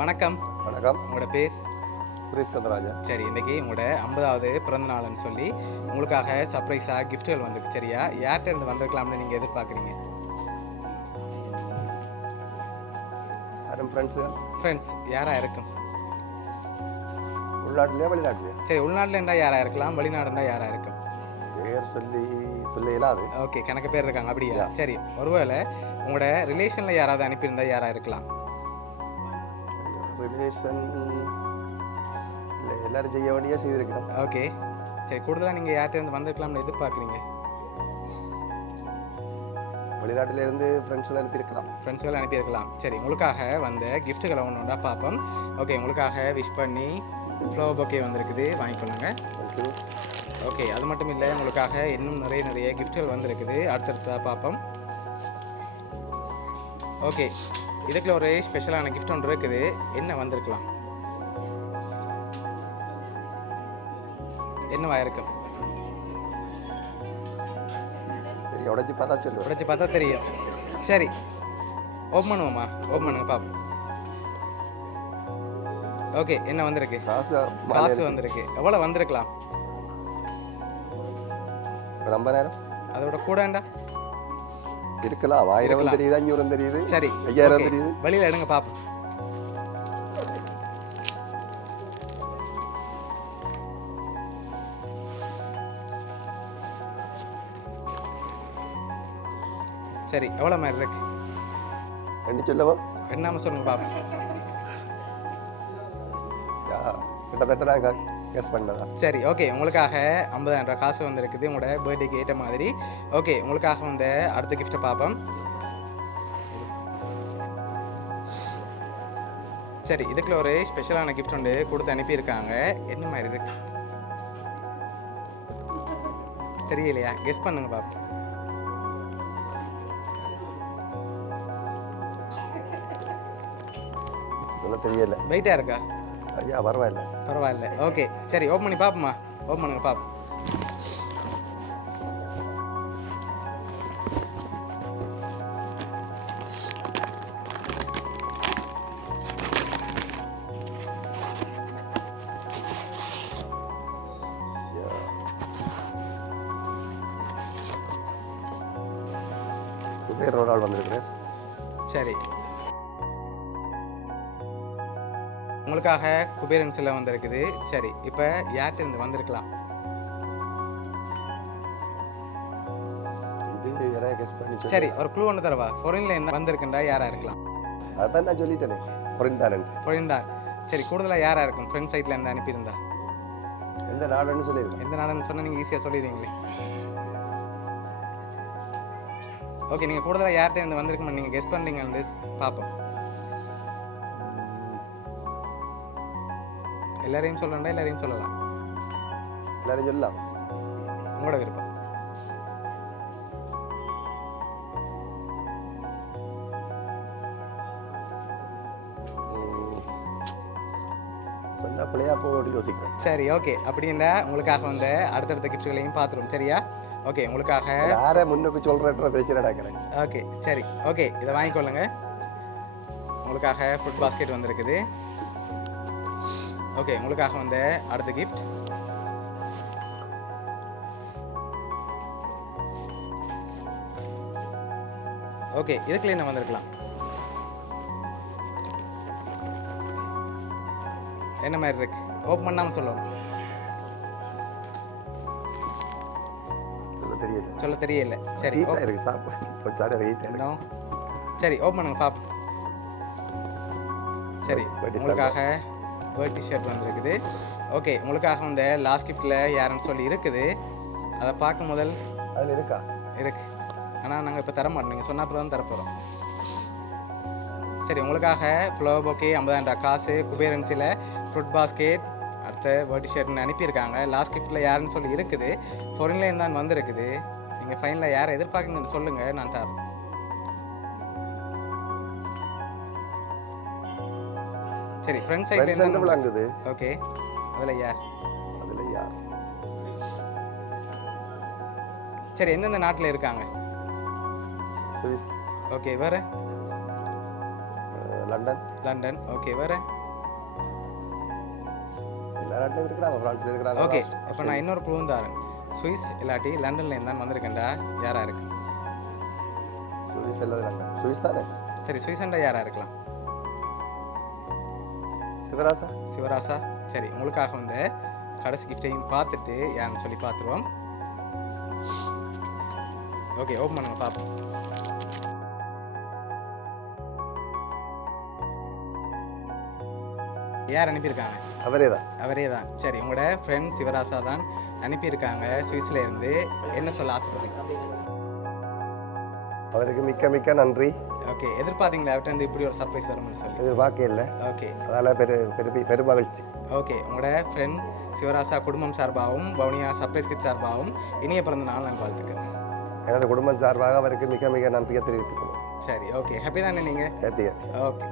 வணக்கம். வணக்கம். உங்களோட பேர்? சுரேஷ் கந்தராஜா. சரி, இன்னைக்கு உங்களோட 50வது பிறந்த நாள்னு சொல்லி உங்களுக்காக சர்ப்ரைஸாக கிஃப்ட்டுகள் வந்துருக்கு. சரியா, யார்கிட்ட இருந்து வந்திருக்கலாம்னு நீங்கள் எதிர்பார்க்குறீங்க? யாரும் ஃப்ரெண்ட்ஸ் யாராக இருக்கும்? உள்நாட்டிலே வெளிநாட்டிலே? சரி, உள்நாட்டில் இருந்தால் யாராக இருக்கலாம், வெளிநாடுனா யாராக இருக்கும்? பேர் சொல்ல இயலாது. ஓகே, கணக்கு பேர் இருக்காங்க அப்படியா? சரி, ஒருவேளை உங்களோட ரிலேஷனில் யாராவது அனுப்பியிருந்தா யாராக இருக்கலாம்? ரிலேஷன் இல்லை, எல்லாரும் செய்ய வேண்டிய செய்திருக்கிறோம். ஓகே, சரி, கூடுதலாக நீங்கள் யார்கிட்ட இருந்து வந்திருக்கலாம்னு எதிர்பார்க்குறீங்க? வெளிநாட்டில இருந்து ஃப்ரெண்ட்ஸ்லாம் அனுப்பியிருக்கலாம். சரி, உங்களுக்காக வந்த கிஃப்ட்டுகளை ஒன்று ஒன்றா பார்ப்போம். ஓகே, உங்களுக்காக விஷ் பண்ணி ஃப்ளவர் பொக்கே வந்திருக்குது, வாங்கிக்கொள்ளுங்க. தேங்க்யூ. ஓகே, அது மட்டும் இல்லை, உங்களுக்காக இன்னும் நிறைய கிஃப்ட்டுகள் வந்திருக்குது, அடுத்தடுத்ததாக பார்ப்போம். ஓகே, இதுக்குள்ள ஒரு ஸ்பெஷலான கிஃப்ட் ஒன்று இருக்குது. என்ன வந்திருக்கலாம்? என்னவா இருக்கும்? உடைச்சி பார்த்தா தெரியும். சரி, ஓப்பன் பண்ணுவோமா? ஓப்பன் பண்ணுங்க பாப்போம். ஓகே, என்ன வந்திருக்கு? காசு வந்திருக்கு. எவ்வளோ வந்திருக்கலாம்? ஒரு 50,000. அதோட கூடண்டா இருக்கலாம். 1000 தெரியுது, 500 தெரியுது, சரி 5000 தெரியுது. வெளியில் எடுங்க பாப்போம். சரி, எவ்வளோ மாதிரி இருக்கு? ரெண்டு சொல்லவா? எண்ணாம சொல்லுங்க பாப்போம். கிட்டத்தட்ட நாங்கள் கெஸ் பண்ணதா. சரி, ஓகே, உங்களுக்காக 50,000 காசு வந்திருக்குது, உங்களோட பர்த்டேக்கு ஏற்ற மாதிரி. ஓகே, உங்களுக்காக வந்த அடுத்த கிஃப்ட்டை பார்ப்போம். சரி, இதுக்குள்ள ஒரு ஸ்பெஷலான கிஃப்ட் ஒன்று கொடுத்து அனுப்பியிருக்காங்க. என்ன மாதிரி இருக்கு தெரியலையா? கெஸ் பண்ணுங்க பாப்போம். தெரியல. வெயிட்டா இருக்கா? ஐயா பரவாயில்ல. ஓகே, சரி, ஓப்பன் பண்ணி பாப்போமா? ஓப்பன் பண்ணுங்க பாப்போம். வேற ஒரு ஆள் வந்திருக்கிறேன். சரி, உங்களுக்காக குபேரன் சிலை வந்திருக்குது. சரி, இப்போ யார்கிட்ட இருந்து வந்திருக்கலாம்? இது யாரா கெஸ் பண்ணி சரி, ஒரு க்ளூ ஒன்று தரவா? ஃபாரின்ல என்ன வந்திருக்குண்டா யாரா இருக்கலாம்? அதான் நான் சொல்லிட்டேனே, ஃபாரின் தான். சரி, கூடுதலாக யாரா இருக்கும்? ஃப்ரெண்ட் சைட்ல இருந்து அனுப்பியிருந்தா? எந்த நாடுன்னு சொல்லிருக்கேன். எந்த நாடுன்னு சொன்னா நீங்கள் ஈஸியாக சொல்லிடுவீங்களே. ஓகே, நீங்கள் கூடுதலாக யார்கிட்ட இருந்து வந்திருக்குன்னு நீங்கள் கெஸ் பண்ணுறீங்கன்னு பார்ப்போம். எல்லாரையும் சொல்லணும்டா, எல்லாரையும் சொல்லலாம். எல்லாரையும் சொல்லலாம், உங்களோட விருப்பம். சொன்னா பிள்ளையா போதோடு யோசிக்கிறேன். சரி, ஓகே, அப்படின்னா உங்களுக்காக வந்து அடுத்தடுத்த கிஃப்ட்களையும் பார்த்துருவோம். சரியா? ஓகே, உங்களுக்காக யாரை முன்னுக்கு சொல்கிறேன்ற பிரச்சனை நடக்கிறேன். ஓகே, சரி, ஓகே, இதை வாங்கிக்கொள்ளுங்க. உங்களுக்காக ஃபுட் பாஸ்கெட் வந்திருக்குது. ஓகே, உங்களுக்காக வந்த அடுத்த கிஃப்ட். ஓகே, இதுக்குள்ள என்ன வந்திருக்கலாம்? என்ன மாதிரி இருக்கு? ஓப்பன் பண்ணாம சொல்லணும். சொல்ல தெரியல. சரி, இருக்கு சாப்பாடு ரேட். சரி, ஓப்பன் பண்ணுங்க பாப்போம். சரி, உங்களுக்காக பர்த்டே ஷர்ட் வந்திருக்குது. ஓகே, உங்களுக்காக வந்து லாஸ்ட் கிஃப்ட்டில் யாருன்னு சொல்லி இருக்குது. அதை பார்க்கும் முதல் அதில் இருக்கு. ஆனால் நாங்கள் இப்போ தர மாட்டோம், நீங்கள் சொன்ன அப்புறம் தான் தரப்போகிறோம். சரி, உங்களுக்காக ஃப்ளவர் பொக்கே, 50,000 காசு, குபேரன் சிலை, ஃப்ரூட் பாஸ்கெட், அடுத்த பர்த்டே ஷர்ட்னு அனுப்பியிருக்காங்க. லாஸ்ட் கிஃப்ட்டில் யாருன்னு சொல்லி இருக்குது. ஃபாரின்லேருந்து தான் வந்திருக்குது. நீங்கள் ஃபைனலாக யாரை எதிர்பார்க்குங்கன்னு சொல்லுங்கள், நான் தரேன். சரி, ஃப்ரெண்ட் சைடுல என்ன விளங்குது? ஓகே, அதுல யார்? சரி, எந்தெந்த நாட்டில் இருக்காங்க? சுவிஸ். ஓகே, வேற? London London. ஓகே, வேறு? எல்லா நாட்டிலும் இருக்கிறாங்க, ஃப்ரான்ஸில் இருக்கிறாங்க. ஓகே, இப்போ நான் இன்னொரு க்ளூ தாரேன். சுவிஸ் இல்லாட்டி லண்டன்லேருந்து தான் வந்திருக்கேன்டா. யாராக இருக்கு? சுவிஸ் அல்லது லண்டன். சுவிஸ் தானே? சரி, சுவிஸ்ண்டா யாராக இருக்கலாம்? சிவராசா. சிவராசா. சரி, உங்களுக்காக வந்து கடைசி கிஃப்டையும் பார்த்துட்டு யாருன்னு சொல்லி பார்த்துருவோம். ஓகே, ஓப்பன் பண்ணுங்க பார்ப்போம். யார் அனுப்பியிருக்காங்க? அவரே தான். அவரே தான். சரி, உங்களோட ஃப்ரெண்ட் சிவராசா தான் அனுப்பியிருக்காங்க சுவிஸ்ல இருந்து. என்ன சொல்ல ஆசைப்படுறீங்க? அவருக்கு மிக்க மிக்க நன்றி. ஓகே, எதிர்பார்த்தீங்களா அவர்கிட்ட இருந்து இப்படி ஒரு சர்ப்ரைஸ் வரும்னு சொல்லி? எதிர்பார்க்க இல்லை. ஓகே, அதனால் பெருமகிழ்ச்சி. ஓகே, உங்களோட ஃப்ரெண்ட் சிவராசா குடும்பம் சார்பாகவும் வவுனியா சர்ப்ரைஸ் கிட் சார்பாகவும் இனிய பிறந்த நாள் நான் வாழ்த்துக்கிறேன். எனது குடும்பம் சார்பாக அவருக்கு மிக மிக நன்றியை தெரிவித்துக் கொள்வோம். சரி, ஓகே, ஹாப்பி தானே நீங்கள்? ஹாப்பியா. ஓகே.